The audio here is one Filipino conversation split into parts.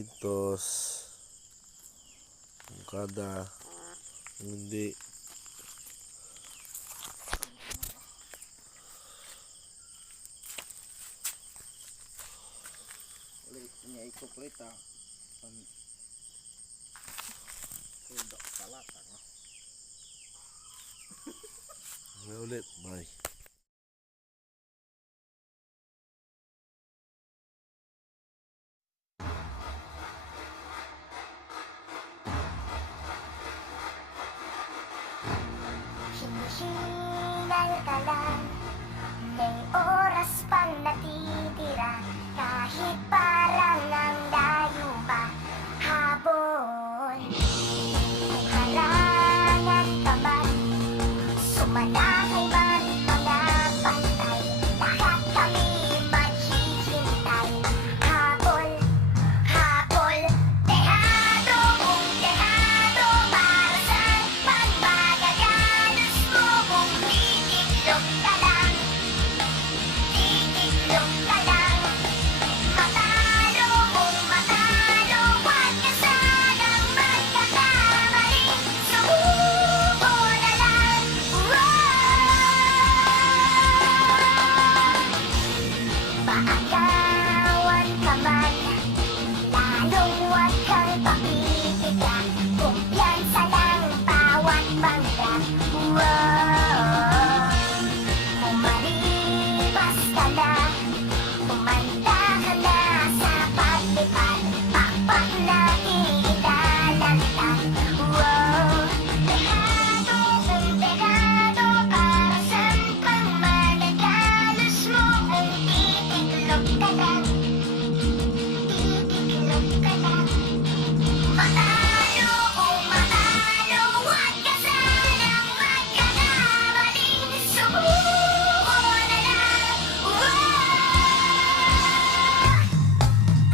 Mitos, kada hindi. Ulit niya ikukulit Sudak talata nga. Ulit, bye. Hinihingal ka lang, may oras pang natitira, kahit parang ang layo pa, habol. Kung harangan ka man, sumalakay man mga pantay, lahat kami maghihintay, habol, habol. Dehado kung dehado, para saan pang magagalos mo kung titiklop ka lang, titiklop ka lang. Matalo kung matalo, huwag ka sanang magkakamali, subuko na lang. Paagawan ka man, lalong huwag kang papipiga, kumpiyansa lang bawat bangga. Kung maripas ka na, kumanda ka na sa paglipad, pakpak na ilalantad. Dehado kung dehado, para saan pang managalos mo kung titiklop ka lang, titiklop ka lang. Matalo kung matalo, huwag ka sanang magkakamali, subuko na lang.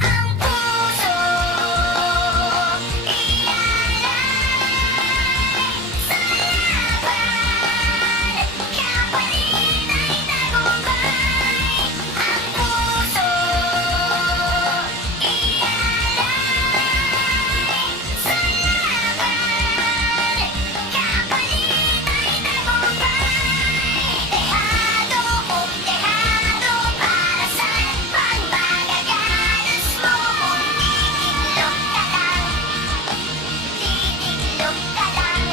Ang puso sa laban, kapalit ay tagumpay. Ang puso sa laban, kapalit ay tagumpay. Dehado kung dehado, para saan pang magagalos mo kung titiklop ka lang, titiklop ka lang.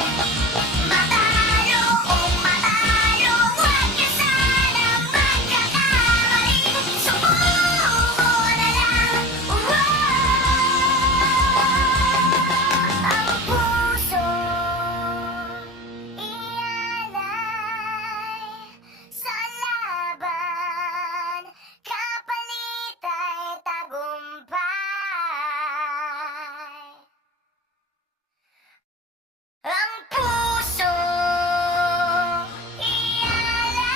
Matalo kung matalo, huwag ka sanang magkakamali, subuko na lang. Ang puso ialay sa laban, kapalit ay tagumpay. Ang puso ialay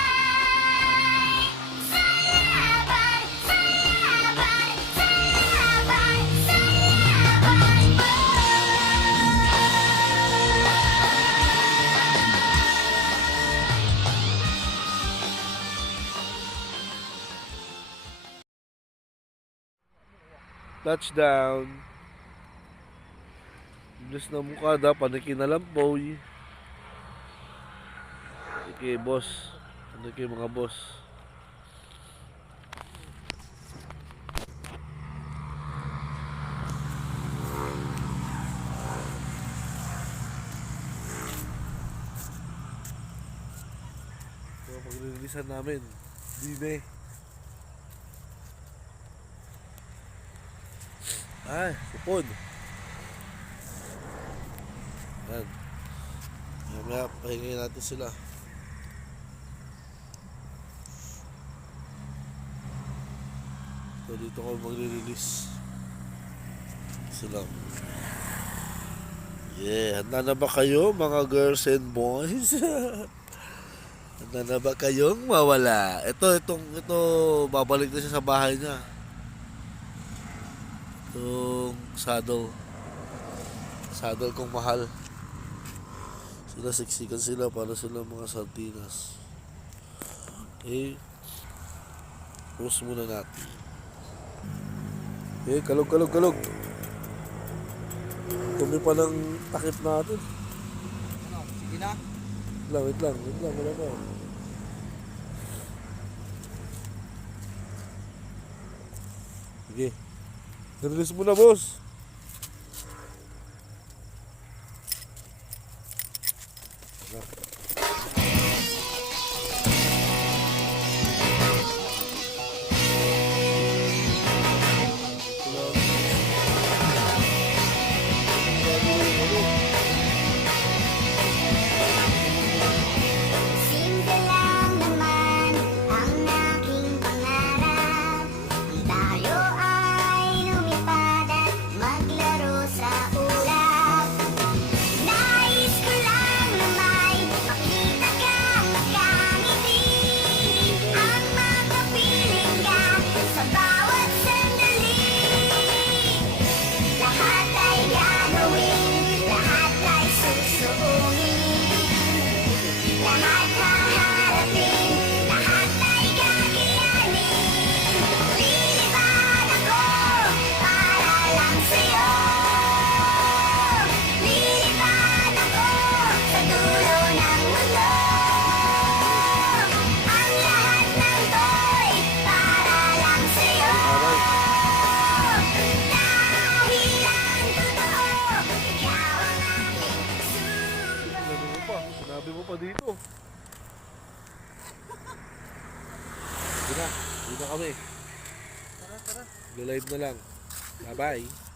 sa laban, sa laban, sa laban, sa laban mo. Touchdown. Bilis na mukada, paniki na lang po. Paniki boss. Paniki mga boss. So, pag-releasean namin. Dine. Ay, supod. Yan. Mamaya, pahingin natin sila. So, dito ko magre-release sila. Yeah, handa na ba kayo mga girls and boys? Handa na ba kayong mawala? Ito, babalik na siya sa bahay niya. Itong saddle kong mahal. Sila siksikan sila para sila mga sardinas. Okay. Post muna natin. Okay, kalog. Dumi pa ng takip natin. Ano? Sige na. Wait lang, wala pa. Sige. Release mo na, boss. Simple lang naman ang aking pangarap. Tayo ay lumipad at maglaro sa ulap. Nais ko lang na may makita kang nakangiti, ang makapiling ka sa bawat sandali. Lahat ay gagawin, lahat ay susuungin. Lahat haharapin, lahat ay kakayanin. Lilipad ako para lang sa'yo. Lilipad ako sa dulo ng mundo. Ang lahat ng to'y para lang sa'yo. Dahil ang totoo, ikaw ang aking sugo. Sinabi mo pa dito. Hindi na kami. Tara, tara. Live na lang. Bye-bye.